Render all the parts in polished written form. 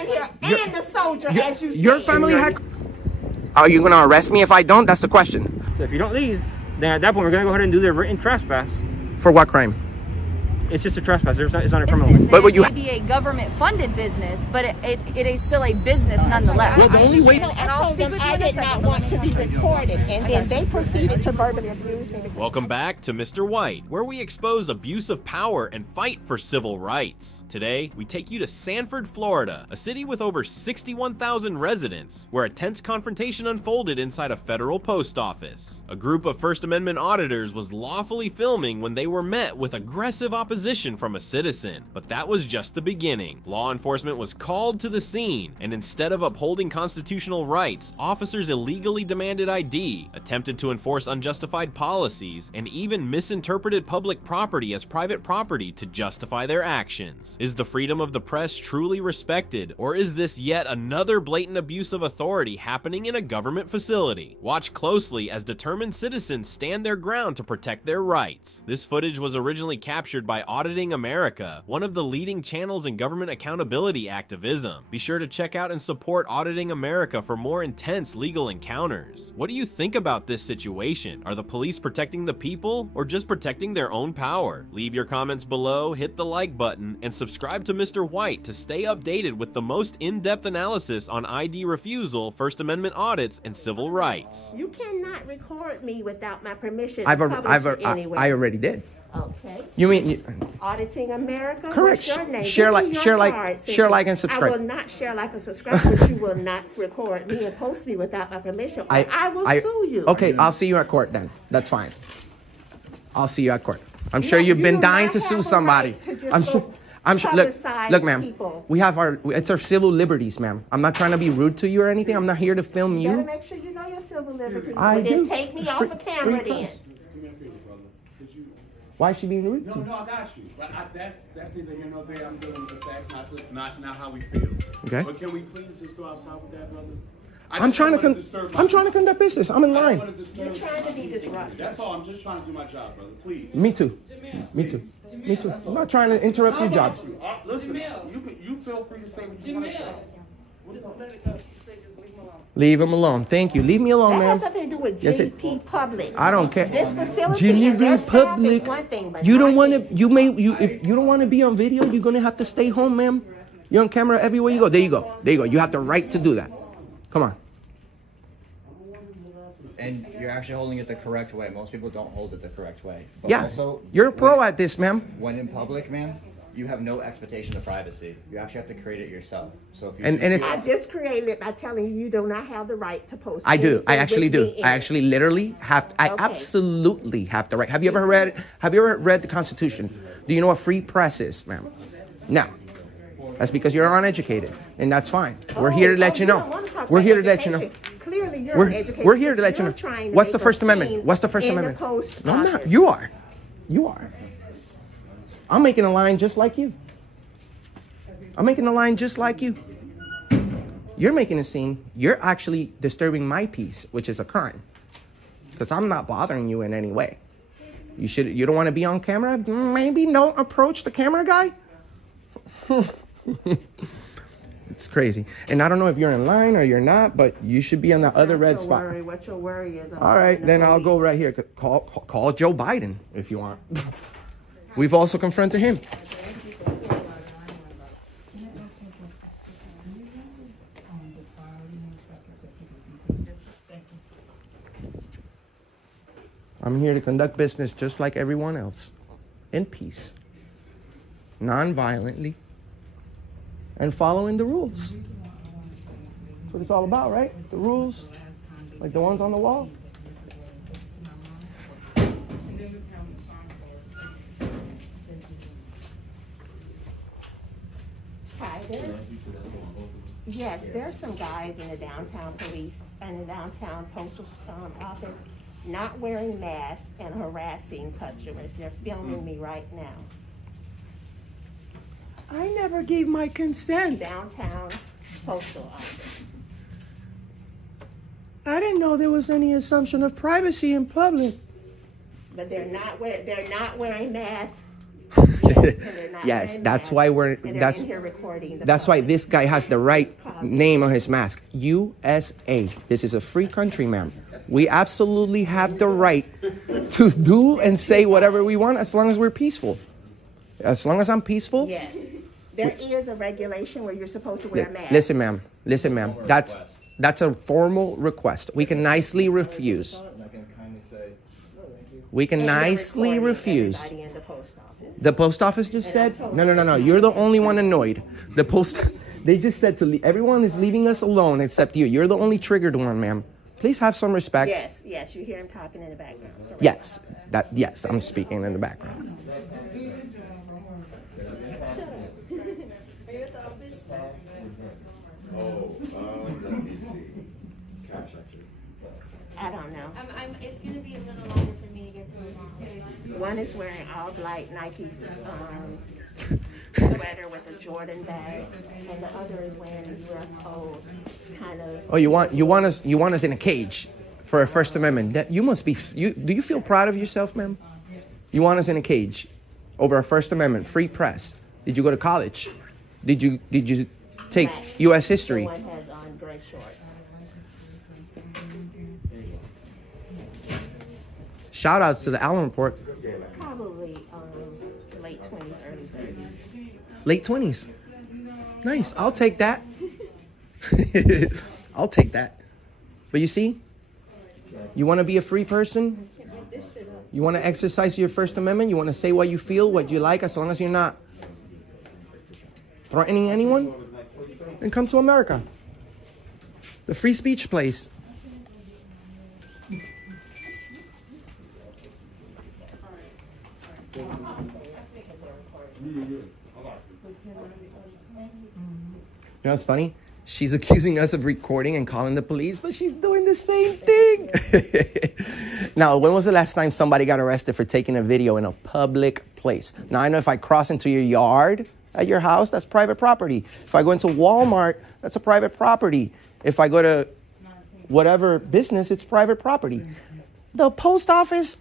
in here and the soldier, as you said. Your family had... Are you going to arrest me if I don't? That's the question. So if you don't leave, then at that point we're going to go ahead and do the written trespass. For what crime? It's just a trespass. It's not a criminal. But it may be a government-funded business, but it is still a business nonetheless. Well, the only way... I told them I did not want to be recorded, and then they proceeded to verbally abuse me. Welcome back to Mr. White, where we expose abuse of power and fight for civil rights. Today, we take you to Sanford, Florida, a city with over 61,000 residents, where a tense confrontation unfolded inside a federal post office. A group of First Amendment auditors was lawfully filming when they were met with aggressive opposition from a citizen, but that was just the beginning. Law enforcement was called to the scene, and instead of upholding constitutional rights, officers illegally demanded ID, attempted to enforce unjustified policies, and even misinterpreted public property as private property to justify their actions. Is the freedom of the press truly respected, or is this yet another blatant abuse of authority happening in a government facility? Watch closely as determined citizens stand their ground to protect their rights. This footage was originally captured by Auditing America, one of the leading channels in government accountability activism. Be sure to check out and support Auditing America for more intense legal encounters. What do you think about this situation? Are the police protecting the people or just protecting their own power? Leave your comments below, hit the like button, and subscribe to Mr. White to stay updated with the most in-depth analysis on ID refusal, First Amendment audits, and civil rights. You cannot record me without my permission. I already did. Okay. You mean Auditing America? correct? What's your name? Share like, and subscribe. I will not share, like, and subscribe, but you will not record me and post me without my permission. Or I will sue you. Okay, I'll see you at court then. That's fine. I'll see you at court. I'm sure you've been dying to sue somebody. I'm sure. Look, ma'am. It's our civil liberties, ma'am. I'm not trying to be rude to you or anything. I'm not here to film you. You gotta make sure you know your civil liberties. I do. Then take me off the camera then. Why is she being rude? No, I got you. But that's neither here nor there. I'm dealing with the facts, not how we feel. Okay. But can we please just go outside with that, brother? I'm trying to conduct business. I'm in line. You're trying to be disruptive. That's all. I'm just trying to do my job, brother. Please. Me too. Me too. Me too. I'm not trying to interrupt your job. Listen, you feel free to say what you want to say. Leave him alone. Thank you. Leave me alone, That ma'am. has something to do with GP Public. I don't care. This facility Jimmy and their staff is Republic. one thing, but You don't not want to. me. If you don't want to be on video, you're gonna have to stay home, ma'am. You're on camera everywhere you go. There you go. There you go. You have the right to do that. Come on. And you're actually holding it the correct way. Most people don't hold it the correct way. But Yeah. also, You're a pro at this, ma'am. when in public, man, you have no expectation of privacy. You actually have to create it yourself. So if you And it's. I just created it by telling you you do not have the right to post. I do. anything I actually with do. me in I it. actually literally have. I Okay. absolutely have the right. Have you ever read the Constitution? Do you know what free press is, ma'am? No. That's because you're uneducated, and that's fine. We're here to let you you know. don't wanna talk We're about here to let you know. education. Clearly, you're We're uneducated. we're here to let you You're know. trying to What's make the a First Amendment? scene What's the First in the Amendment? post No, I'm not. office. You are. You are. I'm making a line just like you. I'm making a line just like you. You're making a scene. You're actually disturbing my peace, which is a crime. Because I'm not bothering you in any way. You don't want to be on camera? Maybe don't approach the camera guy. It's crazy. And I don't know if you're in line or you're not, but you should be on the other red spot. What your worry is. All right, then I'll go right here. Call Joe Biden if you want. We've also confronted him. I'm here to conduct business just like everyone else, in peace, non-violently, and following the rules. That's what it's all about, right? The rules, like the ones on the wall. Yes, there's some guys in the downtown police and the downtown postal office not wearing masks and harassing customers. They're filming me right now. I never gave my consent. Downtown postal office. I didn't know there was any assumption of privacy in public. But they're not wearing masks. they're not Yes, wearing that's masks, why we're and they're that's in here recording the that's why public. this guy has the right name on his mask. USA. This is a free country, ma'am. We absolutely have the right to do and say whatever we want as long as we're peaceful. As long as I'm peaceful. Yes. There is a regulation where you're supposed to wear a mask. Listen, ma'am. Listen, ma'am. That's a formal request. We can nicely refuse. We can And they're nicely recording refuse. everybody in the post office. The post office just said, no. You're the only one annoyed. They just said everyone is leaving us alone except you. You're the only triggered one, ma'am. Please have some respect. Yes, you hear him talking in the background. Correct. Yes, I'm speaking in the background. Let me see. Cash actually. I don't know. It's going to be a little longer for me to get to One is wearing all black Nike sweater with a Jordan bag, and the other is wearing a UFO kind of. Oh, you want us in a cage for a First Amendment? You must be. Do you feel proud of yourself, ma'am? You want us in a cage over a First Amendment, free press? Did you go to college? Did you take Black. U.S. history? The one has on gray shorts. Shout outs to the Allen Report. Probably late 20s, early 30s. Late 20s. Nice. I'll take that. I'll take that. But you see, you want to be a free person? You want to exercise your First Amendment? You want to say what you feel, what you like, as long as you're not threatening anyone? Then come to America. The free speech place. You know what's funny? She's accusing us of recording and calling the police, but she's doing the same thing. Now, when was the last time somebody got arrested for taking a video in a public place? Now, I know if I cross into your yard at your house, that's private property. If I go into Walmart, that's a private property. If I go to whatever business, it's private property. The post office,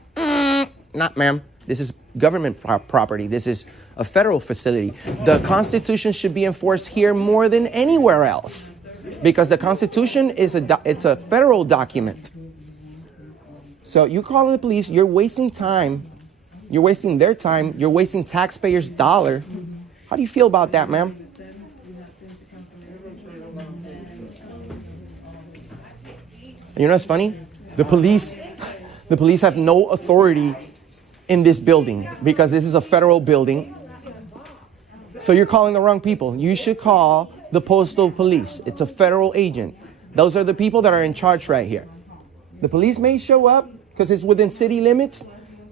not ma'am. This is government property. This is a federal facility. The Constitution should be enforced here more than anywhere else, because the Constitution is it's a federal document. So you call the police, you're wasting time. You're wasting their time. You're wasting taxpayers' dollar. How do you feel about that, ma'am? You know what's funny? The police have no authority in this building because this is a federal building. So you're calling the wrong people. You should call the postal police. It's a federal agent. Those are the people that are in charge right here. The police may show up because it's within city limits.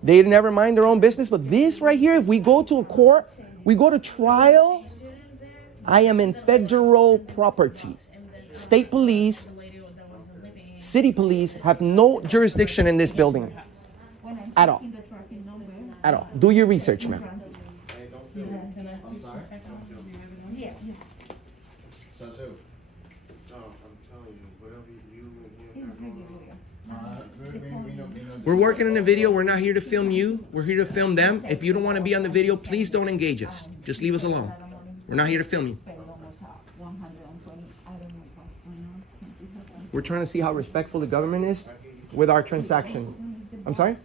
They never mind their own business. But this right here, if we go to a court, we go to trial, I am in federal property. State police, city police have no jurisdiction in this building at all. At all. Do your research, ma'am. We're working on a video. We're not here to film you. We're here to film them. If you don't want to be on the video, please don't engage us. Just leave us alone. We're not here to film you. We're trying to see how respectful the government is with our transaction. I'm sorry?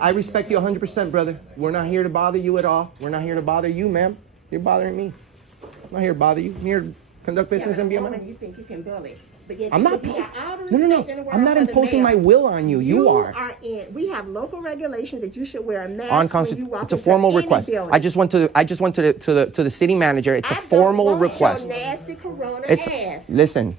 I respect you 100%, brother. We're not here to bother you at all. We're not here to bother you, ma'am. You're bothering me. I'm not here to bother you. I'm here to conduct business and be a man. You think you can bully. I'm not. No. I'm not imposing my will on you. You are. We have local regulations that you should wear a mask when you walk It's a into formal any request. building. I just went to the city manager. It's a formal request. Your nasty corona ass. Listen.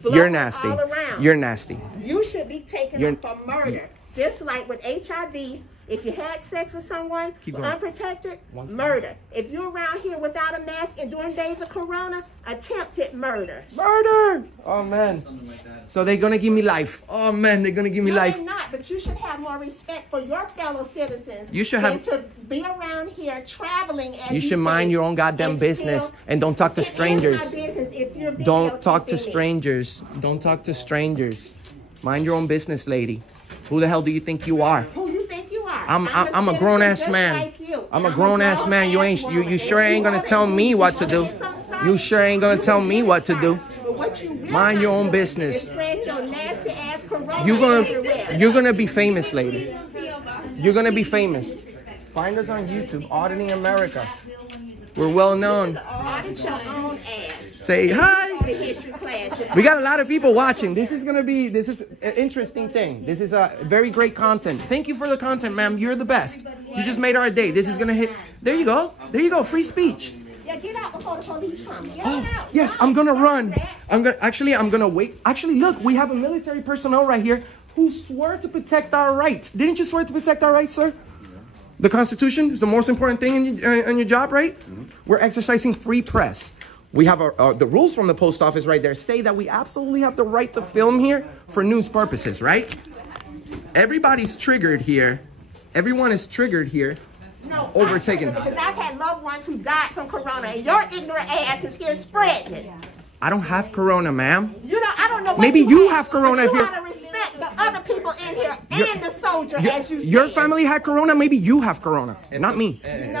Floating You're nasty. all around. You're nasty. You should be taken up for murder. Just like with HIV, if you had sex with someone unprotected, murder. If you're around here without a mask and during days of corona, attempted murder. Murder! Oh, man. So they're going to give me life. Oh, man, they're going to give me life. No, they're not, but you should have more respect for your fellow citizens. You should than have to be around here traveling as You should mind your own goddamn business and don't talk to strangers. Don't talk to strangers. Don't talk to strangers. Mind your own business, lady. Who the hell do you think you are? Who you think you are? I'm a grown ass man. I'm a grown ass man. You sure ain't gonna tell me what to do. You sure ain't gonna tell me what to do. Mind your own business. You're gonna be famous, lady. You're gonna be famous. Find us on YouTube, Auditing America. We're well known. Audit your own ass. Say hi. The history class. We got a lot of people watching. This is an interesting thing. This is a very great content. Thank you for the content, ma'am. You're the best. You just made our day. This is gonna hit. There you go. There you go. Free speech. Yeah, get out before the police come. Get Oh, out. yes, I'm gonna run. I'm gonna wait. Actually, look, we have a military personnel right here who swore to protect our rights. Didn't you swear to protect our rights, sir? The Constitution is the most important thing in your job, right? Mm-hmm. We're exercising free press. We have the rules from the post office right there say that we absolutely have the right to film here for news purposes, right? Everybody's triggered here. Everyone is triggered here. No, overtaken. Because I've had loved ones who died from corona, and your ignorant ass is here spreading it. I don't have corona, ma'am. You know, I don't know what Maybe you have corona if you you're... gotta respect the other people in here and the soldier, as you said. Your family had corona, maybe you have corona. Not me. You know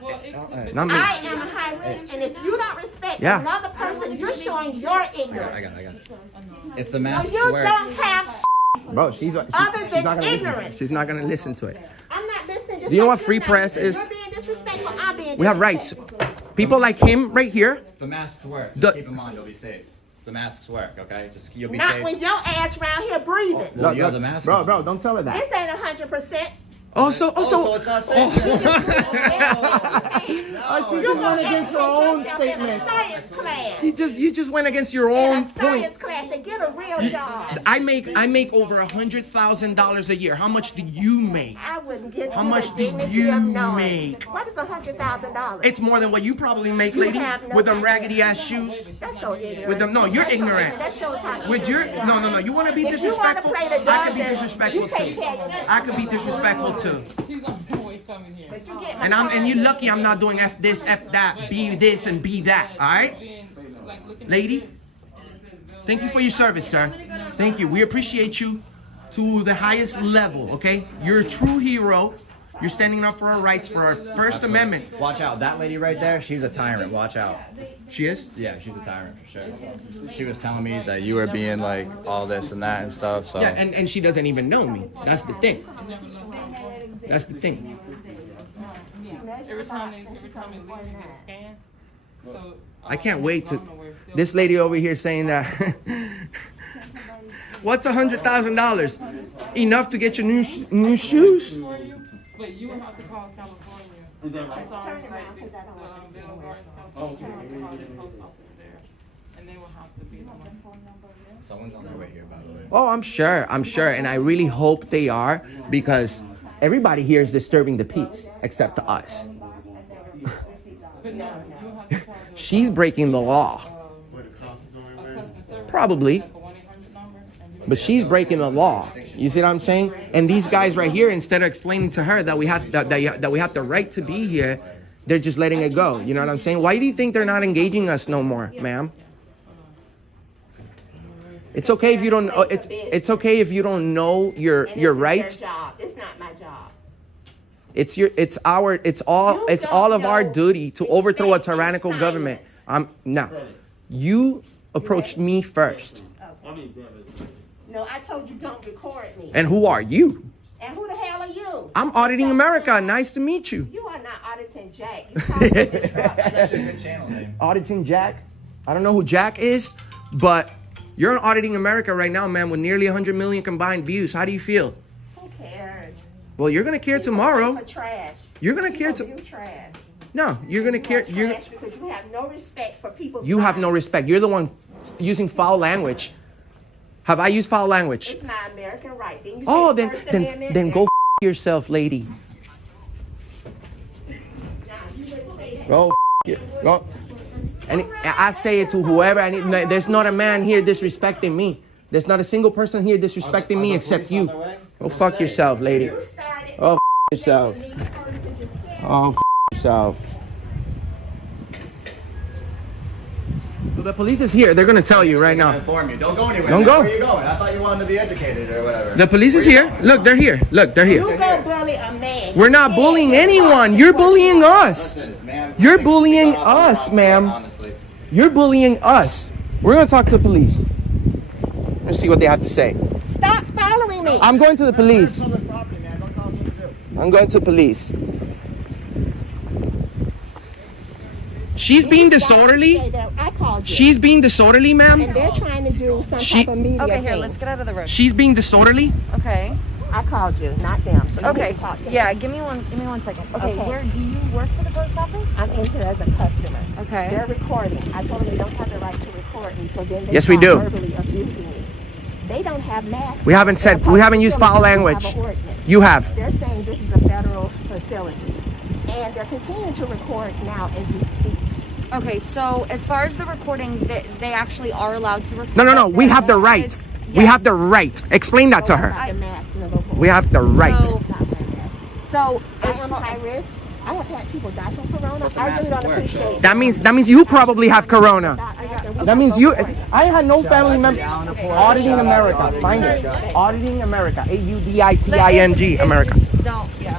what? Not me. I am a high risk, and if you don't respect another person, you're showing your ignorance. I got it. If the mask You don't have Bro, she's not gonna listen. She's not gonna listen to it. I'm not listening. Just Do you know like what free press is? You're being disrespectful. I'm being We have rights. People like him right here. The masks work. Just keep in mind, you'll be safe. The masks work, okay? Just you'll be safe. Not when your ass around here breathing. Well, you have the mask. Bro, don't tell her that. This ain't 100%. Also, it's not safe. She just went against her own statement. Science class. You just went against your own point. Science class and get a real job. I make over $100,000 a year. How much do you make? I wouldn't get How you much the do dignity you of knowing. make? What is $100,000? It's more than what you probably make, lady, have no with them idea. raggedy ass shoes. That's so ignorant. With them, no, you're That's so ignorant. That shows how With your ignorant you are. no. You want to be If you wanna disrespectful? play the I could be dumb, disrespectful you take too. care of yourself. I could be disrespectful too. But you get my And you lucky I'm not doing F this, F that, be this, and be that. All right, lady. Thank you for your service, sir. Thank you. We appreciate you to the highest level. Okay, you're a true hero. You're standing up for our rights, for our First Amendment. Watch out. That lady right there, she's a tyrant. Watch out. She is? Yeah, she's a tyrant for sure. She was telling me that you were being like all this and that and stuff. So Yeah, and she doesn't even know me. That's the thing. That's the thing. Every time they leave, they get scanned. So I can't wait to. This lady over here saying that. What's $100,000? Enough to get your new shoes? But you would have to call California. I'm sorry, like the Bill Gardens California. You have to call the post office there, and they will have to be the one. someone's on their way here, by the way. Oh, I'm sure, and I really hope they are, because everybody here is disturbing the peace except us. She's breaking the law. Probably. But she's breaking the law. You see what I'm saying? And these guys right here, instead of explaining to her that we have that we have the right to be here, they're just letting it go. You know what I'm saying? Why do you think they're not engaging us no more, ma'am? It's okay if you don't. It's okay if you don't know your rights. It's not my job. It's all of our duty to overthrow a tyrannical government. Now, you approached me first. No, I told you don't record me. And who are you? And who the hell are you? I'm Auditing America. Nice to meet you. You are not Auditing Jack. That's actually a good channel name. Auditing Jack. I don't know who Jack is, but you're on Auditing America right now, man, with nearly 100 million combined views. How do you feel? Who cares? Well, you're gonna care tomorrow. Trash. You're gonna care to. You trash. No, you're gonna care. You're trash because you have no respect for people's You have lives. no respect. You're the one using foul language. Have I used foul language? It's my American right. Then go yourself, lady. Go. Go. And I say it to whoever. There's not a man here disrespecting me. There's not a single person here disrespecting me except you. Go fuck yourself, lady. Oh, yourself. Oh, yourself. The police is here. They're gonna tell you right now. Inform you. Don't go anywhere. Don't go. Where are you going? I thought you wanted to be educated or whatever. The police is here. Look, they're here. Look, they're here. You go bully a man. We're not bullying anyone. You're bullying us. Listen, ma'am, You're bullying us, ma'am. Honestly. You're bullying us. We're gonna talk to the police. Let's see what they have to say. Stop following me. I'm going to the police. I'm going to the police. She's being disorderly. I called you. She's being disorderly, And ma'am. they're trying to do some type of media Okay, here, thing. let's get out of the road. She's being disorderly. Okay. I called you, not them. So you Okay. need to talk to Yeah, them. give me one second. Okay, Okay. where do you work for the post office? I'm in here as a customer. Okay. They're recording. I told them they don't have the right to record me, so then they Yes, we start do. verbally abusing me. They don't have masks. We haven't said- They're we haven't public used foul facility. We language. have an ordinance. You have. They're saying this is a federal facility, and they're continuing to record now as we speak. Okay, so as far as the recording, they actually are allowed to record. No. We have the right. It's- We yes. have the right. Explain that to her. About the masks and the local We have the right. So I as am far high risk. I have had people die from corona. the I masks really don't work, appreciate That means you probably have corona. that. That means you. I had no family member. Auditing America. Find it. Auditing America. AUDITING America. Just don't. Yeah.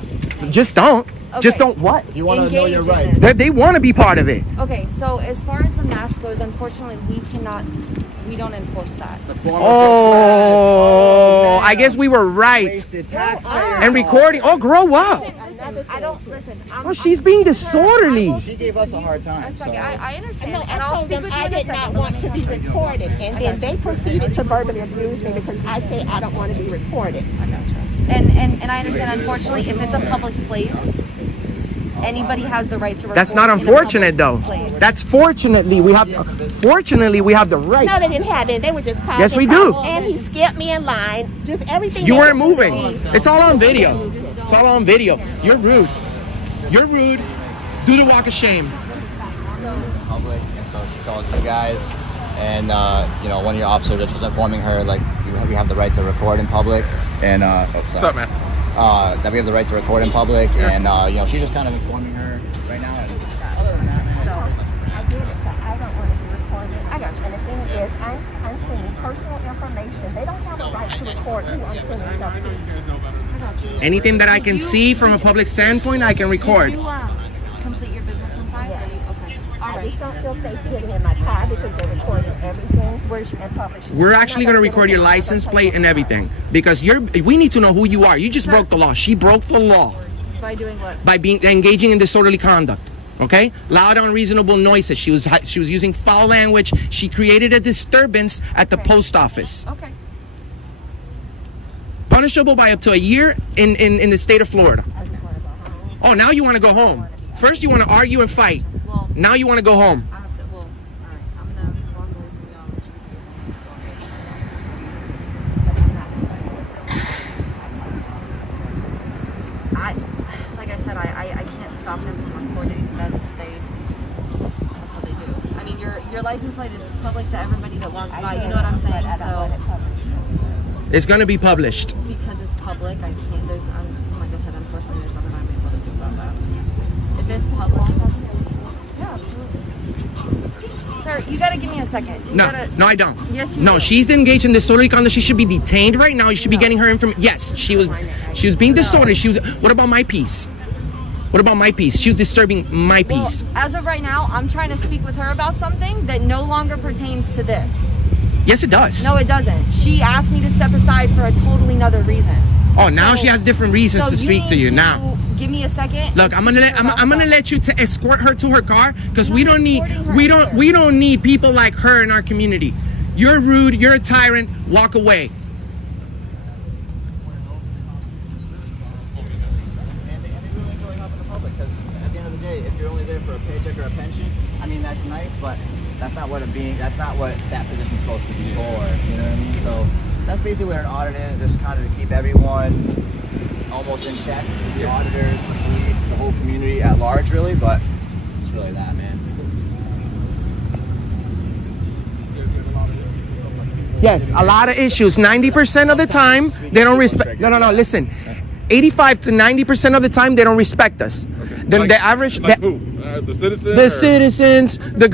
Just don't. Just Okay. don't what? You want to know your Engage in rights. this. They want to be part of it. Okay, so as far as the mask goes, unfortunately, we don't enforce that. It's a form of Oh, I guess we were right. wasted taxpayer. And recording. Oh, grow up. Listen, I don't listen. Oh, she's being disorderly. She gave us a hard time. A second, so- I understand, No, and I I'll told speak them with you I in a did not second. want to be recorded, and then they proceeded to verbally abuse me because I say I don't want to be recorded. And I understand. Unfortunately, if it's a public place, anybody has the right to record. That's not in a unfortunate, though. public place. That's fortunately we have. Fortunately, we have the right. No, they didn't have it. They were just calling. Yes, we do. And he skipped me in line. Just everything. You they weren't did was moving. me. It's all on video. It's all on video. You're rude. You're rude. Do the walk of shame. Public, and so she called you guys, and you know, one of your officers just was informing her like you have the right to record in public, and What's up, man? that we have the right to record in public, and you know, she's just kind of informing her right now. And So I get it, but I don't want to be recorded. I got you. And the thing is, I'm sending personal information. They don't have a right to record who I'm sending stuff to. Anything that I can see from a public standpoint, I can record. Did you complete your business inside? Yes. Okay. All I right. just don't feel safe getting in my car because they're recording everything and publishing. We're actually going to record your license plate and everything because we need to know who you are. You just broke the law. She broke the law By doing what? by engaging in disorderly conduct. Okay, loud, unreasonable noises. She was using foul language. She created a disturbance at the post office. Okay. Punishable by up to a year in the state of Florida. I just want to go home. Oh, now you want to go home. First you want to argue and fight. Well, Now you want to go home. I have to. Well, all right. I'm gonna walk away from y'all. Like I said, I can't stop them from recording. That's what they do. I mean, your license plate is public to everybody that walks by. You know what I'm saying? So It's going to be published. because it's public, I can't. Like I said, unfortunately, there's nothing I'm able to do about that. If it's public, yeah, absolutely. Sir, you gotta give me a second. No, I don't. Yes, you No, do. she's engaged in disorderly conduct. She should be detained right now. You should be getting her information. Yes, she was being disorderly. What about my peace? What about my peace? She was disturbing my Well, peace. as of right now, I'm trying to speak with her about something that no longer pertains to this. Yes, it does. No, it doesn't. She asked me to step aside for a totally another reason. Oh, now So- she has different reasons So to speak to need you now. Give me a second. Look, I'm gonna let you to escort her to her car because we don't need escorting her we either. don't need people like her in our community. You're rude. You're a tyrant. Walk away. And they really enjoy helping the public because at the end of the day, if you're only there for a paycheck or a pension, I mean that's nice, but that's not what that position's supposed to be for. You know what I mean? So that's basically what an audit is, just kind of to keep everyone almost in check. The auditors, the police, the whole community at large, really. But it's really that, man. Yes, a lot of issues. 90% of the time, they don't respect. No. Listen, 85 to 90% of the time, they don't respect us. The average. The citizens? The citizens, the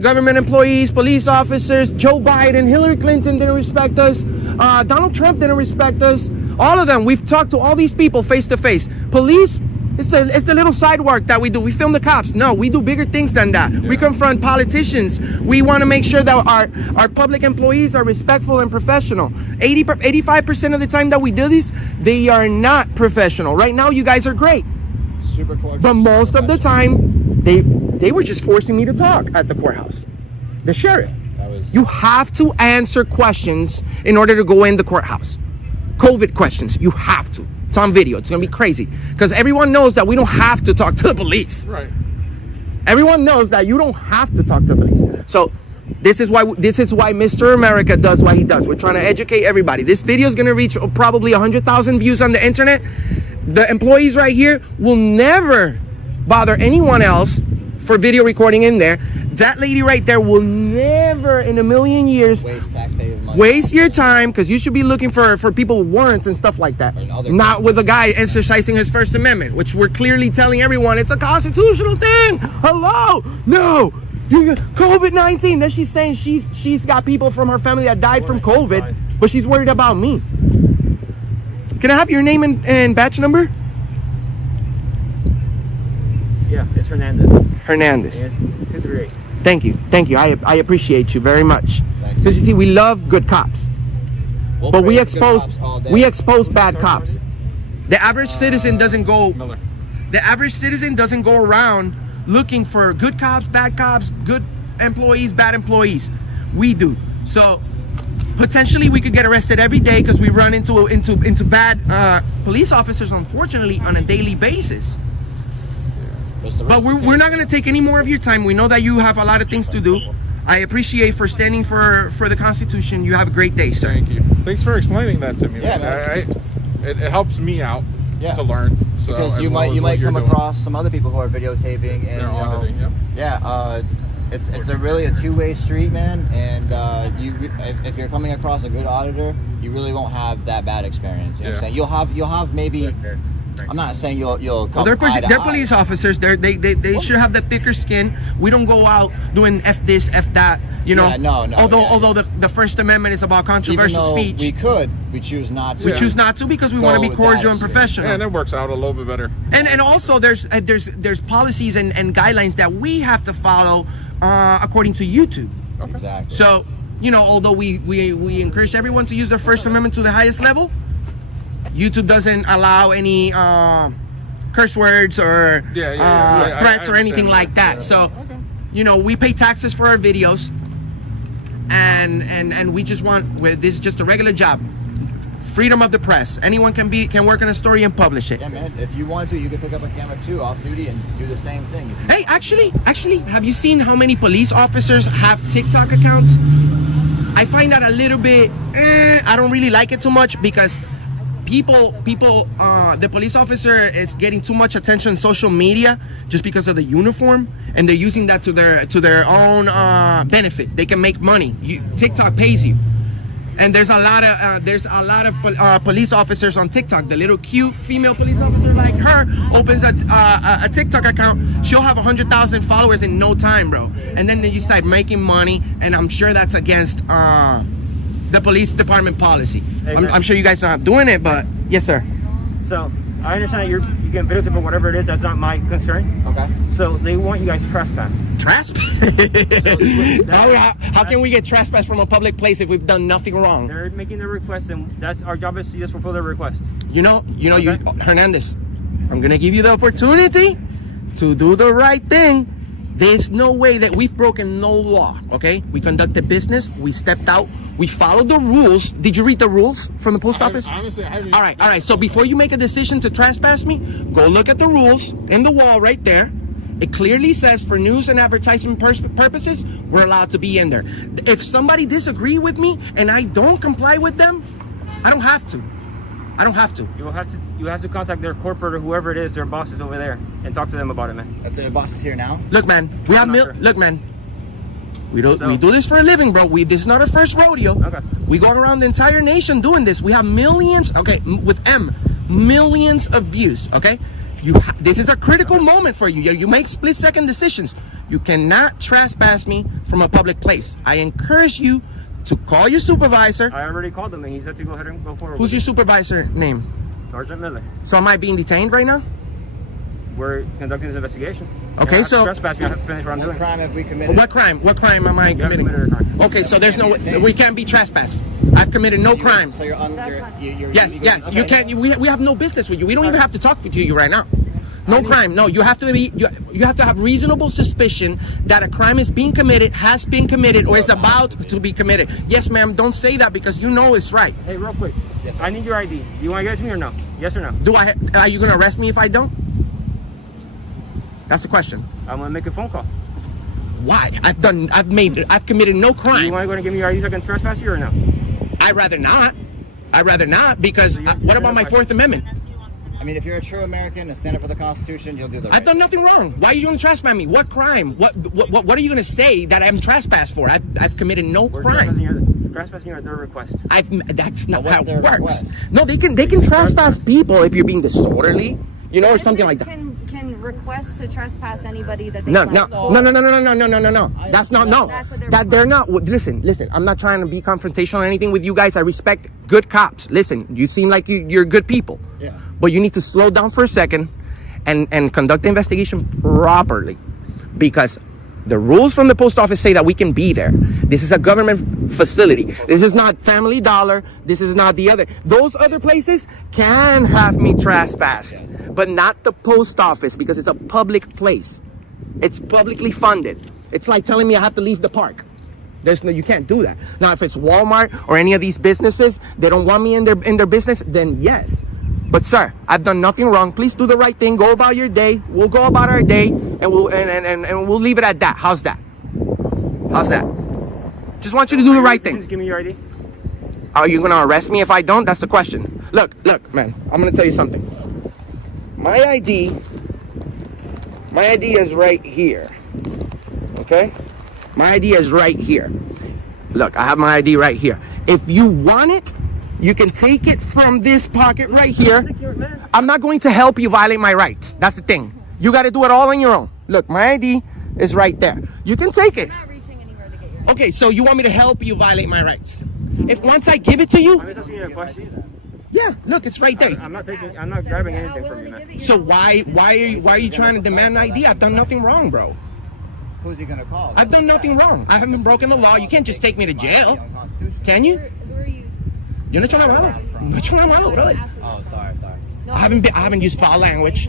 government employees, police officers, Joe Biden, Hillary Clinton didn't respect us. Donald Trump didn't respect us. All of them. We've talked to all these people face to face. Police, it's the little side work that we do. We film the cops. No, we do bigger things than that. Yeah. We confront politicians. We want to make sure that our public employees are respectful and professional. 85% of the time that we do this, they are not professional. Right now, you guys are great. Super cordial. But most of the time, they were just forcing me to talk at the courthouse. The sheriff. You have to answer questions in order to go in the courthouse. COVID questions, you have to. It's on video. It's gonna be crazy because everyone knows that we don't have to talk to the police. Right. Everyone knows that you don't have to talk to the police. So this is why Mr. America does what he does. We're trying to educate everybody. This video is gonna reach probably 100,000 views on the internet. The employees right here will never bother anyone else for video recording in there. That lady right there will never in a million years waste taxpayer money. Waste your time, because you should be looking for people with warrants and stuff like that. Not with a guy exercising his First Amendment, which we're clearly telling everyone it's a constitutional thing. Hello? No. COVID-19. Then she's saying she's got people from her family that died from COVID, but she's worried about me. Can I have your name and batch number? Yeah, it's Hernandez. Hernandez. 238. Thank you. I appreciate you very much. Because you see, we love good cops, but we expose bad cops. The average citizen doesn't go. The average citizen doesn't go around looking for good cops, bad cops, good employees, bad employees. We do. So potentially we could get arrested every day because we run into bad police officers, unfortunately, on a daily basis. But we're not going to take any more of your time. We know that you have a lot of things to do. I appreciate for standing for the Constitution. You have a great day, sir. Thank you. Thanks for explaining that to me. Yeah, it helps me out to learn. So because you might come across some other people who are videotaping and auditing, it's really a two-way street, man. And if you're coming across a good auditor, you really won't have that bad experience. You know what I'm saying? You'll have maybe. I'm not saying you'll come they're police officers. They should have the thicker skin. We don't go out doing F this, F that. You know. Yeah, no. Although the First Amendment is about controversial speech. We choose not to. We choose not to because we want to be cordial and professional. Yeah, and it works out a little bit better. And also there's policies and guidelines that we have to follow according to YouTube. Okay. Exactly. So although we encourage everyone to use their First Amendment to the highest level, YouTube doesn't allow any curse words or threats or anything like that. So, we pay taxes for our videos, and we just want. This is just a regular job. Freedom of the press. Anyone can work on a story and publish it. Yeah, man. If you want to, you can pick up a camera too, off duty, and do the same thing. Hey, actually, have you seen how many police officers have TikTok accounts? I find that a little bit. I don't really like it too much because. The police officer is getting too much attention on social media just because of the uniform, and they're using that to their own benefit. They can make money. TikTok pays you, and there's a lot of police officers on TikTok. The little cute female police officer like her opens a TikTok account. She'll have 100,000 followers in no time, bro. And then you start making money, and I'm sure that's against the police department policy. I'm sure you guys are not doing it, but yes, sir. So I understand that you can videotape or whatever it is. That's not my concern. Okay. So they want you guys to trespass. How can we get trespass from a public place if we've done nothing wrong? They're making their request, and that's our job is to just fulfill their request. Hernandez, I'm gonna give you the opportunity to do the right thing. There's no way that we've broken no law, okay? We conducted business, we stepped out, we followed the rules. Did you read the rules from the post office? Honestly, I haven't. All right. So before you make a decision to trespass me, go look at the rules in the wall right there. It clearly says for news and advertising purposes, we're allowed to be in there. If somebody disagree with me and I don't comply with them, I don't have to. You have to contact their corporate or whoever it is, their bosses over there, and talk to them about it, man. The boss is here now. Look, man, we do this for a living, bro. This is not our first rodeo. Okay. We go around the entire nation doing this. We have millions, millions of views. Okay, This is a critical moment for you. You make split-second decisions. You cannot trespass me from a public place. I encourage you to call your supervisor. I already called him and he said to go ahead and go forward. Who's your supervisor name? Sergeant Miller. So am I being detained right now? We're conducting this investigation. Okay, so trespass, you have to finish what I'm doing. What crime have we committed? What crime? What crime am I committing? committed a crime. Okay, so there's no. We can't be trespassed. I've committed no crime. So you're Yes, yes. You can't. We have no business with you. We don't even have to talk to you right now. No crime. No, you have to be. You have to have reasonable suspicion that a crime is being committed, has been committed, or is about to be committed. Yes, ma'am. Don't say that because you know it's right. Hey, real quick. Yes, I need your ID. Do you want to give it to me or no? Yes or no? Are you gonna arrest me if I don't? That's the question. I'm gonna make a phone call. Why? I've committed no crime. Do you want to go and give me your ID so I can trespass you or no? I'd rather not. I'd rather not because So what about my Fourth Amendment? I mean, if you're a true American and stand up for the Constitution, you'll do the right I've done nothing wrong. Why are you going to trespass me? What crime? What are you going to say that I'm trespassed for? I've committed no crime. Trespassing at their request. That's not how it works. No, they can trespass people if you're being disorderly, you know, or something like that. Can request to trespass anybody that they No. like. That's not that they're not. Listen. I'm not trying to be confrontational or anything with you guys. I respect good cops. Listen, you seem like you're good people. Yeah. But you need to slow down for a second and conduct the investigation properly, because the rules from the post office say that we can be there. This is a government facility. This is not Family Dollar. This is not the other. Those other places can have me trespassed, but not the post office because it's a public place. It's publicly funded. It's like telling me I have to leave the park. You can't do that. Now, if it's Walmart or any of these businesses, they don't want me in their business, then yes. But sir, I've done nothing wrong. Please do the right thing. Go about your day. We'll go about our day, and we'll leave it at that. How's that? How's that? Just want you to do the right thing. Just give me your ID. Are you gonna arrest me if I don't? That's the question. Look, man. I'm gonna tell you something. My ID is right here. Okay? My ID is right here. Look, I have my ID right here. If you want it, you can take it from this pocket right here. I'm not going to help you violate my rights. That's the thing. You got to do it all on your own. Look, my ID is right there. You can take it. I'm not reaching anywhere to get your ID. Okay, so you want me to help you violate my rights? If once I give it to you, I'm just asking you a question. yeah, look, it's right there. I'm not grabbing anything from you, man. So why are you trying to demand an ID? I've done nothing wrong, bro. Who's he gonna call? I've done nothing wrong. I haven't broken the law. You can't just take me to jail. Can you? Who are you? Yo no he hecho nada malo. No he hecho nada malo, brother. Oh, sorry. No, I haven't used foul language.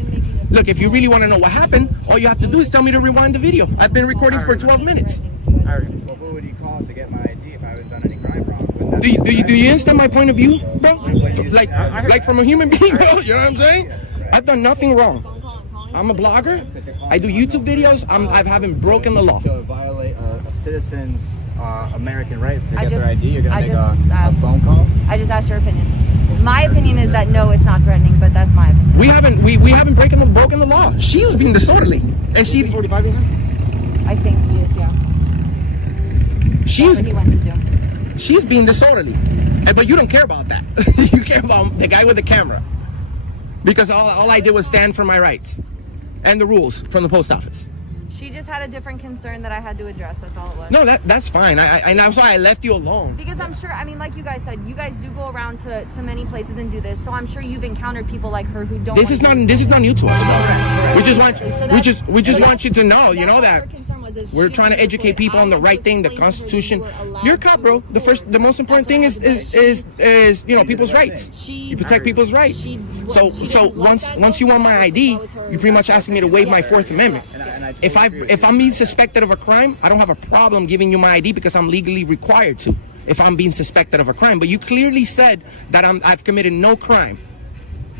Look, if you really want to know what happened, all you have to do is tell me to rewind the video. I've been recording for 12 minutes. So who would he call to get my ID if I haven't done any crime wrong? Do you understand my point of view, bro? Like from a human being, bro. You know what I'm saying? I've done nothing wrong. I'm a blogger. I do YouTube videos. I haven't broken the law. To violate a citizen's American right to get their ID, you're gonna make a phone call? I just asked your opinion. My opinion is that no, it's not threatening, but that's my opinion. We haven't broken the law. She was being disorderly, and she. 45 in here? I think he is, yeah. She's That's what he wants to do. She's being disorderly, but you don't care about that. You care about the guy with the camera, because all I did was stand for my rights and the rules from the post office. She just had a different concern that I had to address. That's all it was. No, that's fine. And that's why I left you alone. Because I'm sure, I mean, like you guys said, you guys do go around to many places and do this. So I'm sure you've encountered people like her who don't. This is not new to us, bro. We just want you to know, you know, that we're trying to educate people on the right thing, the Constitution. You're a cop, bro. The most important thing is you know, people's rights. You protect people's rights. So once you want my ID, you're pretty much asking me to waive my Fourth Amendment. If I'm being suspected of a crime, I don't have a problem giving you my ID because I'm legally required to. If I'm being suspected of a crime, but you clearly said that I've committed no crime.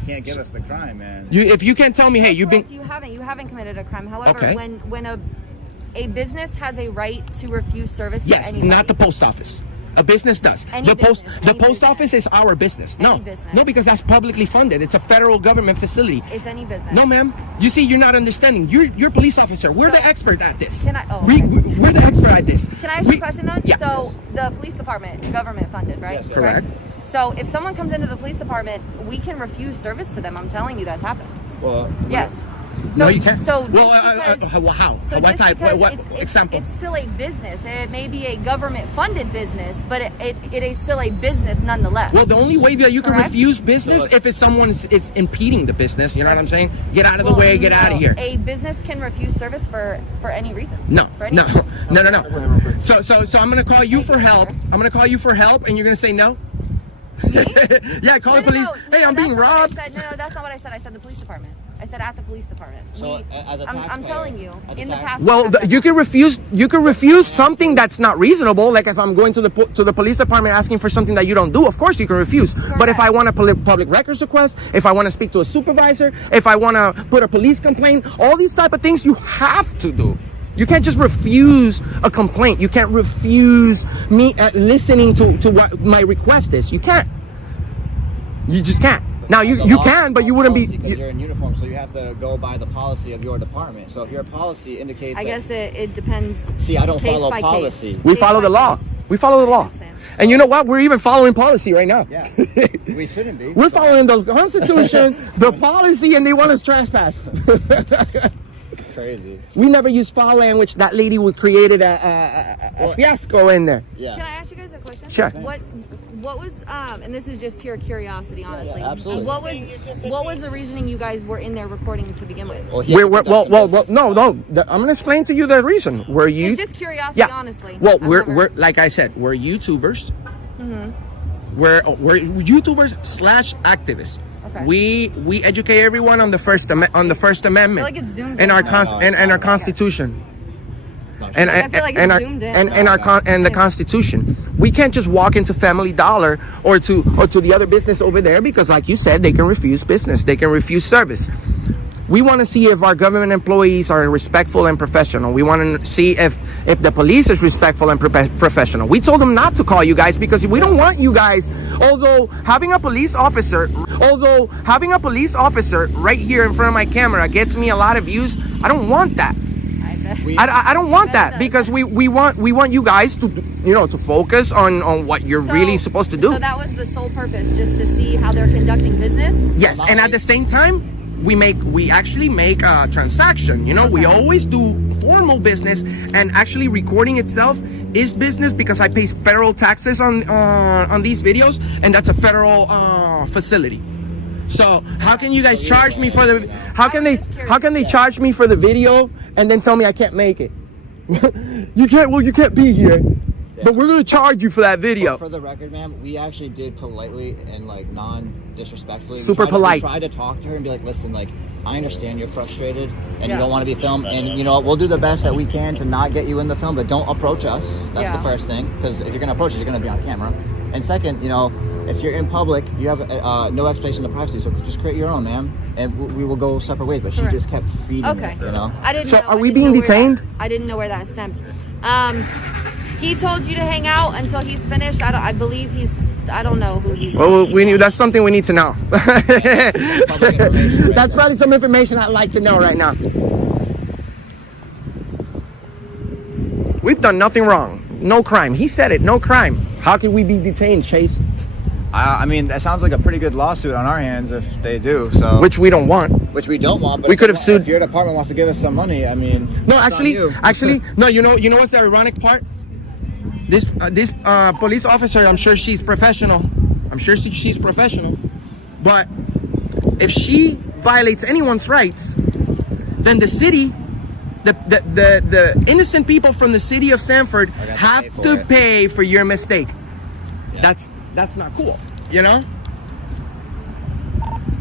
You can't give us the crime, man. If you can't tell me, hey, you haven't committed a crime. However, okay. when a business has a right to refuse service to yes, anybody. not the post office. A business does. The post office is our business. No, because that's publicly funded. It's a federal government facility. It's any business. No, ma'am. You see, you're not understanding. You're a police officer. We're the expert at this. Can I? Oh, okay. We're the expert at this. Can I ask you a question though? Yeah. So the police department, government funded, right? Yes, correct. So if someone comes into the police department, we can refuse service to them. I'm telling you, that's happened. Well, Yes. So, No, you can't. So Well, just because, how? so What just type? because What it's example? It's still a business. It may be a government-funded business, but it is still a business nonetheless. Well, the only way that you can Correct? refuse business if it's someone it's impeding the business. You know what I'm saying? Get out of the way. Get out of here. A business can refuse service for any reason. No. For any No. reason. No. So I'm gonna call you for help. I'm gonna call you for help, and you're gonna say no. Yeah, call the police. Hey, I'm being robbed. No, that's not what I said. I said the police department. I said at the police department. So, as a I'm taxpayer, telling you, as a in the past. Well, you can refuse. You can refuse something that's not reasonable. Like if I'm going to the police department asking for something that you don't do, of course you can refuse. Correct. But if I want a public records request, if I want to speak to a supervisor, if I want to put a police complaint, all these type of things you have to do. You can't just refuse a complaint. You can't refuse me listening to what my request is. You can't. You just can't. Now you can, but you wouldn't be. Because you're in uniform, so you have to go by the policy of your department. So if your policy indicates, I guess it depends. See, I don't case follow by policy. Case. We Case follow by the law. case. We follow the law. understand. And you know what? We're even following policy right now. Yeah, we shouldn't be. We're following the Constitution, the policy, and they want us trespass. It's crazy. We never use foul language. That lady created a fiasco in there. Yeah. Can I ask you guys a question? Sure. What was and this is just pure curiosity, honestly. Yeah, absolutely. What was the reasoning you guys were in there recording to begin with? Well, no. I'm gonna explain to you the reason. Were you? It's just curiosity, honestly. Well, we're like I said, we're YouTubers. We're YouTubers / activists. Okay. We educate everyone on the First Amendment. I feel like it's zoomed and in. our Constitution. And I feel like it's zoomed in. And the Constitution. We can't just walk into Family Dollar or to the other business over there because, like you said, they can refuse business. They can refuse service. We want to see if our government employees are respectful and professional. We want to see if the police is respectful and professional. We told them not to call you guys because we don't want you guys. Although having a police officer right here in front of my camera gets me a lot of views, I don't want that. I don't want that because we want you guys to to focus on what you're really supposed to do. So that was the sole purpose, just to see how they're conducting business. Yes, and at the same time, we actually make a transaction. We always do formal business, and actually recording itself is business because I pay federal taxes on these videos, and that's a federal facility. So how can you guys charge me for the? How can they charge me for the video and then tell me I can't make it? You can't. Well, you can't be here. But we're gonna charge you for that video. For the record, ma'am, we actually did politely and like non-disrespectfully. Super polite. We tried to talk to her and be like, listen, like I understand you're frustrated and you don't want to be filmed, and you know what, we'll do the best that we can to not get you in the film, but don't approach us. That's the first thing, because if you're gonna approach us, you're gonna be on camera. And second, if you're in public, you have no expectation of privacy, so just create your own, ma'am, and we will go separate ways. But she just kept feeding it, I didn't know. Are we being detained? I didn't know where that stemmed. He told you to hang out until he's finished. I believe I don't know who he's. Well, that's something we need to know. That's probably some information I'd like to know right now. We've done nothing wrong. No crime. He said it. No crime. How can we be detained, Chase? I mean, that sounds like a pretty good lawsuit on our hands if they do. So which we don't want. Which we don't want. But we could have sued. If your department wants to give us some money, I mean. No, actually, no. You know what's the ironic part? This police officer, I'm sure she's professional. She's professional. But if she violates anyone's rights, then the city, the innocent people from the city of Sanford have to pay for your mistake. Yeah. That's not cool.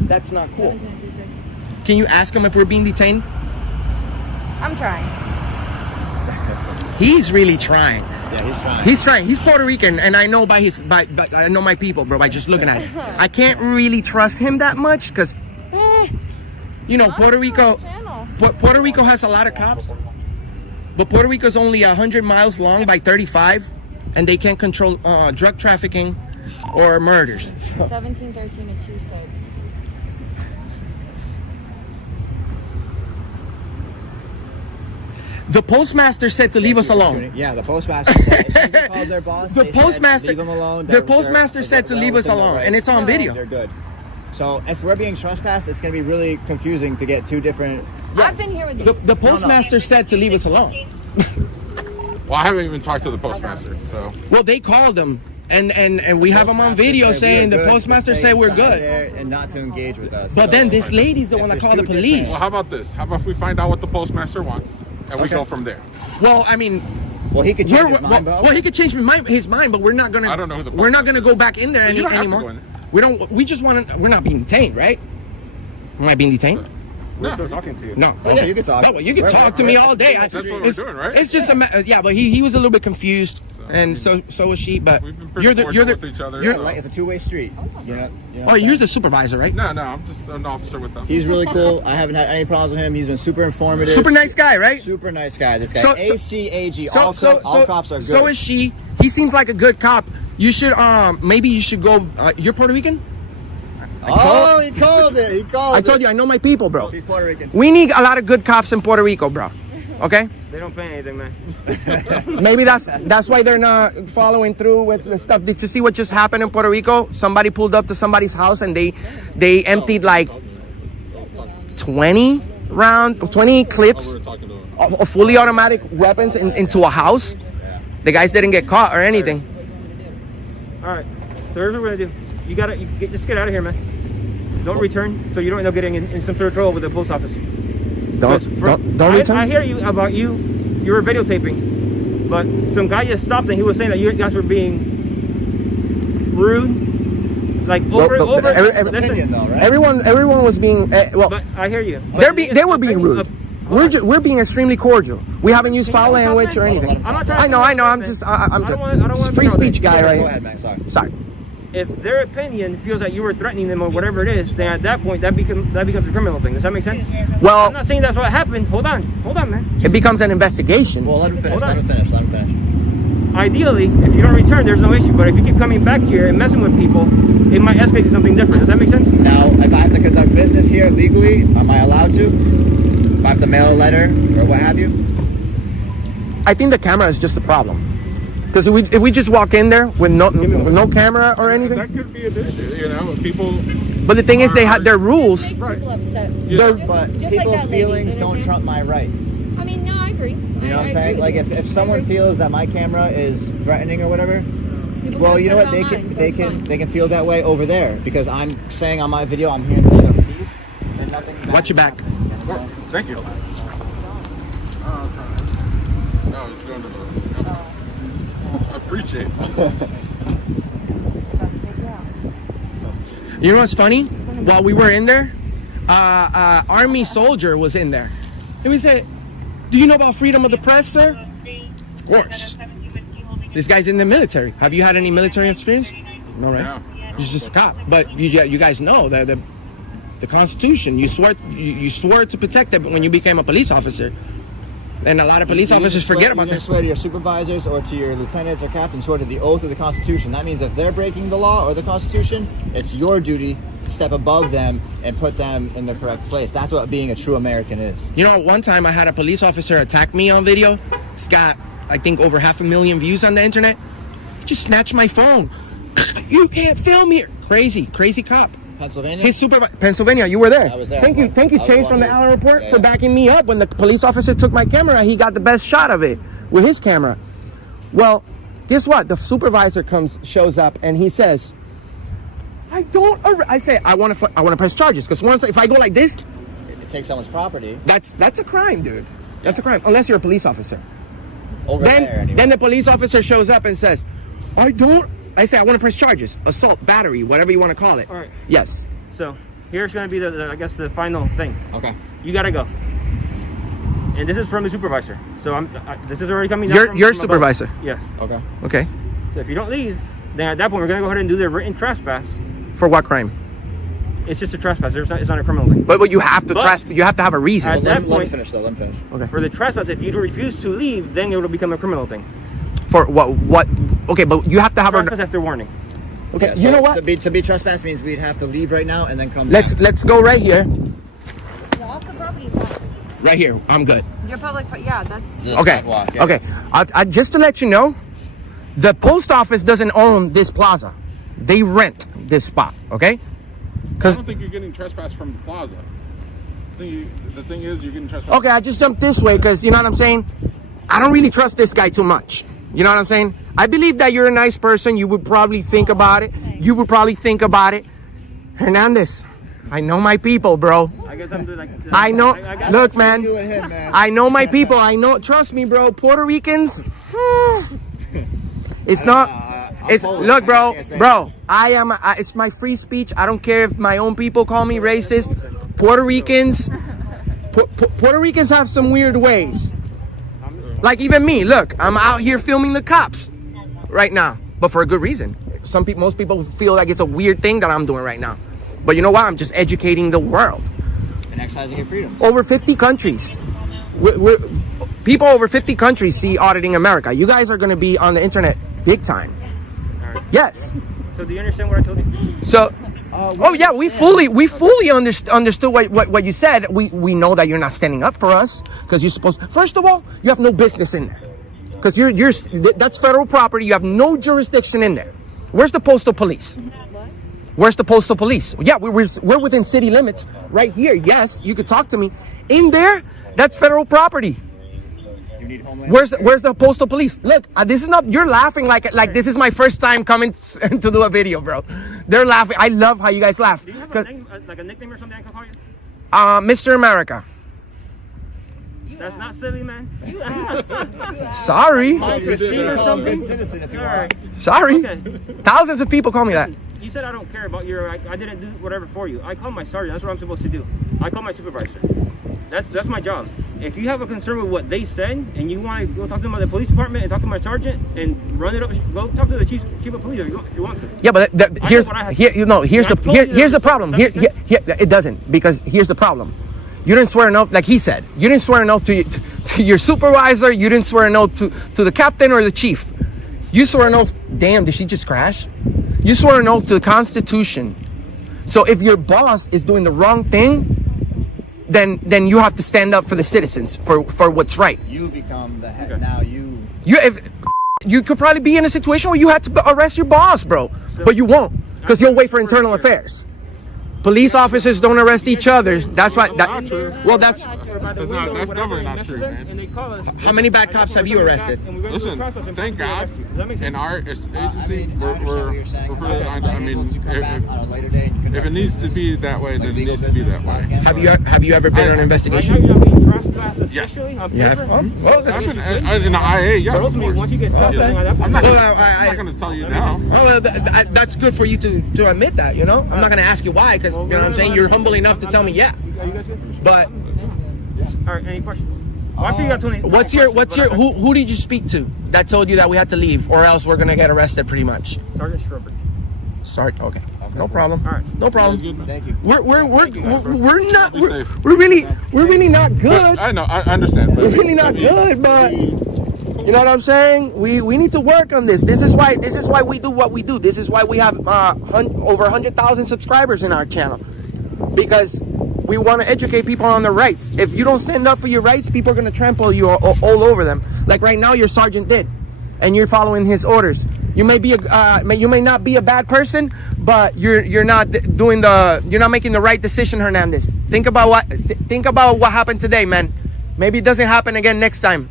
That's not cool. 1726. Can you ask him if we're being detained? I'm trying. He's really trying. Yeah, he's trying. He's trying. He's Puerto Rican, and I know I know my people, bro, by just looking at it. I can't really trust him that much because, Puerto Rico has a lot of cops, but Puerto Rico's only 100 miles long by 35, and they can't control drug trafficking or murders. 1713 and 26. The postmaster said to leave us alone. Yeah, the postmaster said, as soon as they called their boss, leave them alone. The postmaster said to leave us alone, and it's on video. They're good. So if we're being trespassed, it's going to be really confusing to get two different. I've been here with you. The postmaster said to leave us alone. Well, I haven't even talked to the postmaster, so. Well, they called them, and we have them on video saying the postmaster said we're good. And not to engage with us. But then this lady's the one that called the police. Well, how about this? How about if we find out what the postmaster wants, and we go from there? Well, I mean, well, he could change his mind, well, he could change his mind, but we're not gonna. I don't know who the we're not gonna go back in there you don't have to anymore. go in. We don't. We just want to. We're not being detained, right? Am I being detained? We're still talking to you. No. Oh, yeah, you can talk. No, well, you can talk to me all day. That's what we're doing, right? It's just yeah, but he was a little bit confused, and so was she. But We've been pretty cordial with each other. You're, so. Like, it's a two-way street. Oh, you're the supervisor, right? No, I'm just an officer with them. He's really cool. I haven't had any problems with him. He's been super informative. Super nice guy, right? Super nice guy. This guy. So- ACAG. All cops are good. So is she. He seems like a good cop. You should maybe you should go. You're Puerto Rican? He called it. He called it. I told you, I know my people, bro. He's Puerto Rican. We need a lot of good cops in Puerto Rico, bro. Okay? They don't pay anything, man. Maybe that's why they're not following through with the stuff. Did you see what just happened in Puerto Rico? Somebody pulled up to somebody's house and they emptied like 20 clips of fully automatic weapons into a house. The guys didn't get caught or anything. All right. So here's what we're gonna do. Just get out of here, man. Don't return, so you don't end up getting in some sort of trouble with the post office. Don't return. I hear you about you were videotaping, but some guy just stopped and he was saying that you guys were being rude, like Opinion, though, right? Everyone was being well. But I hear you. They were being rude. We're being extremely cordial. We haven't used foul language or anything. I know. I'm just free speech guy right here. Go ahead, man. Sorry. If their opinion feels that you were threatening them or whatever it is, then at that point that becomes a criminal thing. Does that make sense? Well, I'm not saying that's what happened. Hold on, man. It becomes an investigation. Well, let him finish. Ideally, if you don't return, there's no issue. But if you keep coming back here and messing with people, it might escalate to something different. Does that make sense? Now, if I have to conduct business here legally, am I allowed to? If I have to mail a letter or what have you? I think the camera is just a problem. Because if we just walk in there with no camera or anything, that could be an issue, people. But the thing is, they had their rules. Right. People upset. Yeah. But just people's like that feelings lady. don't trump my rights. I mean, no, I agree. You know what I'm saying? Like if someone feels that my camera is threatening or whatever, well, you know what? They can feel that way over there because I'm saying on my video I'm here to be peace and nothing. Watch your back. Thank you. No, it's going to the. I appreciate it. You know what's funny? While we were in there, Army soldier was in there. And we said, "Do you know about freedom of the press, sir?" Of course. This guy's in the military. Have you had any military experience? No, right? No. You're just a cop. But you guys know that the Constitution, you swore to protect it when you became a police officer. And a lot of police officers forget about that. You this. swear to your supervisors or to your lieutenants or captains, swear to the oath of the Constitution. That means if they're breaking the law or the Constitution, it's your duty to step above them and put them in the correct place. That's what being a true American is. You know, one time I had a police officer attack me on video. It's got, I think, over 500,000 views on the internet. Just snatched my phone. You can't film here. Crazy cop. Pennsylvania? His Pennsylvania, you were there. I was there. Thank you, Chase from the Allen Report for backing me up. When the police officer took my camera, he got the best shot of it with his camera. Well, guess what? The supervisor shows up, and he says, I say, I want to press charges because once if I go like this, it takes someone's property. That's a crime, dude. That's a crime, unless you're a police officer. Anyway. Then the police officer shows up and says, I say, I want to press charges. Assault, battery, whatever you want to call it. All right. Yes. So here's going to be the final thing. Okay. You got to go. And this is from the supervisor. So this is already coming down. Your supervisor. Above. Yes. Okay. Okay. So if you don't leave, then at that point we're going to go ahead and do the written trespass. For what crime? It's just a trespass. It's not a criminal thing. But you have to trespass. You have to have a reason. At that let me point, finish though. Let me finish. Okay. For the trespass, if you refuse to leave, then it will become a criminal thing. For what? Okay, but you have to have trespass after warning. Okay. Yeah, so you know what? To be trespass means we'd have to leave right now and then come back. Let's go right here. Off the property is fine. Right here. I'm good. Your public, yeah, that's. Okay. Sidewalk, yeah. Okay. I just to let you know, the post office doesn't own this plaza. They rent this spot. Okay. I don't think you're getting trespassed from the plaza. The thing is, you're getting trespassed. Okay, I just jumped this way because, you know what I'm saying? I don't really trust this guy too much. You know what I'm saying? I believe that you're a nice person. You would probably think about it. You would probably think about it. Hernandez, I know my people, bro. I guess I'm doing like. I know. Look, man. man. I know my people. I know. Trust me, bro. Puerto Ricans. It's not. It's look, bro. Bro, I am. It's my free speech. I don't care if my own people call me racist. Puerto Ricans. Puerto Ricans have some weird ways. Like even me. Look, I'm out here filming the cops right now, but for a good reason. Most people feel like it's a weird thing that I'm doing right now. But you know what? I'm just educating the world. And exercising your freedoms. Over 50 countries. People over 50 countries see Auditing America. You guys are going to be on the internet big time. Right. Yes. So do you understand what I told you? So, oh yeah, we fully understood what you said. We know that you're not standing up for us because you're supposed. First of all, you have no business in there because that's federal property. You have no jurisdiction in there. Where's the postal police? Where's the postal police? Yeah, we're within city limits right here. Yes, you could talk to me. In there, that's federal property. You need homeland. Where's the postal police? Look, this is not. You're laughing like this is my first time coming to do a video, bro. They're laughing. I love how you guys laugh. Do you have a name, like a nickname or something I can call you? Mr. America. That's not silly, man. Sorry. Good citizen if you want. Sorry. Okay. Thousands of people call me that. You said I don't care about your. I didn't do whatever for you. I call my sergeant. That's what I'm supposed to do. I call my supervisor. That's my job. If you have a concern with what they said and you want to go talk to them at the police department and talk to my sergeant and run it up, go talk to the chief of police if you want to. Yeah, but here's the problem. Here, it doesn't, because here's the problem. You didn't swear an oath, like he said. You didn't swear an oath to your supervisor. You didn't swear an oath to the captain or the chief. You swore an oath. Damn, did she just crash? You swore an oath to the Constitution. So if your boss is doing the wrong thing, then you have to stand up for the citizens for what's right. You become the head. Okay. Now you could probably be in a situation where you have to arrest your boss, bro, but you won't, because you'll wait for internal affairs. Police officers don't arrest each other. That's why. That's definitely not true, man. How many bad cops have you arrested? Listen, thank God, in our agency, we're pretty. I mean, if it needs to be that way, then it needs to be that way. Have you ever been on an investigation? Yes. Yeah. Well, that's in the IA. Yes, of course. I'm not going to tell you now. Well, that's good for you to admit that. You know, I'm not going to ask you why, because you know what I'm saying. You're humble enough to tell me, yeah. But. All right. Any questions? What's your who did you speak to that told you that we had to leave, or else we're gonna get arrested pretty much? Sergeant Strawberry. Okay. No problem. All right. No problem. Thank you. We're really not good. I know. I understand. We're really not good, but you know what I'm saying? We need to work on this. This is why we do what we do. This is why we have over 100,000 subscribers in our channel, because we want to educate people on their rights. If you don't stand up for your rights, people are going to trample you all over them. Like right now, your sergeant did, and you're following his orders. You may not be a bad person, but you're not making the right decision, Hernandez. Think about what happened today, man. Maybe it doesn't happen again next time.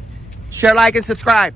Share, like, and subscribe.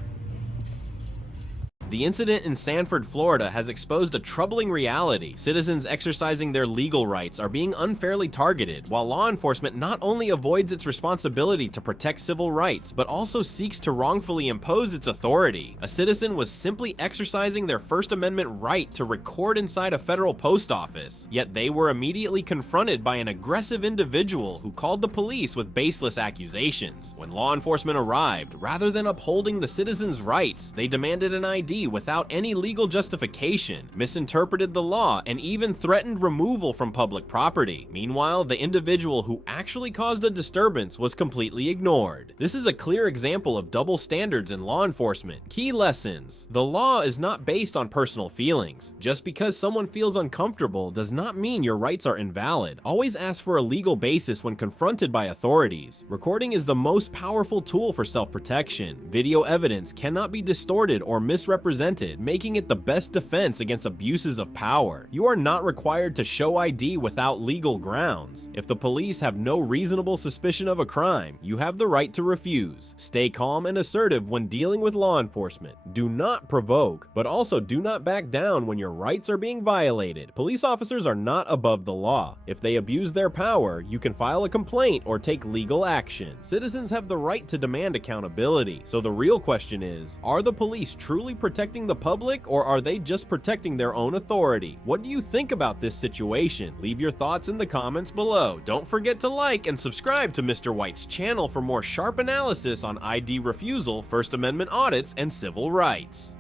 The incident in Sanford, Florida has exposed a troubling reality. Citizens exercising their legal rights are being unfairly targeted, while law enforcement not only avoids its responsibility to protect civil rights, but also seeks to wrongfully impose its authority. A citizen was simply exercising their First Amendment right to record inside a federal post office, yet they were immediately confronted by an aggressive individual who called the police with baseless accusations. When law enforcement arrived, rather than upholding the citizen's rights, they demanded an ID without any legal justification, misinterpreted the law, and even threatened removal from public property. Meanwhile, the individual who actually caused a disturbance was completely ignored. This is a clear example of double standards in law enforcement. Key lessons: the law is not based on personal feelings. Just because someone feels uncomfortable does not mean your rights are invalid. Always ask for a legal basis when confronted by authorities. Recording is the most powerful tool for self-protection. Video evidence cannot be distorted or misrepresented represented, making it the best defense against abuses of power. You are not required to show ID without legal grounds. If the police have no reasonable suspicion of a crime, you have the right to refuse. Stay calm and assertive when dealing with law enforcement. Do not provoke, but also do not back down when your rights are being violated. Police officers are not above the law. If they abuse their power, you can file a complaint or take legal action. Citizens have the right to demand accountability. So the real question is, are the police truly protecting the public, or are they just protecting their own authority? What do you think about this situation? Leave your thoughts in the comments below. Don't forget to like and subscribe to Mr. White's channel for more sharp analysis on ID refusal, First Amendment audits, and civil rights.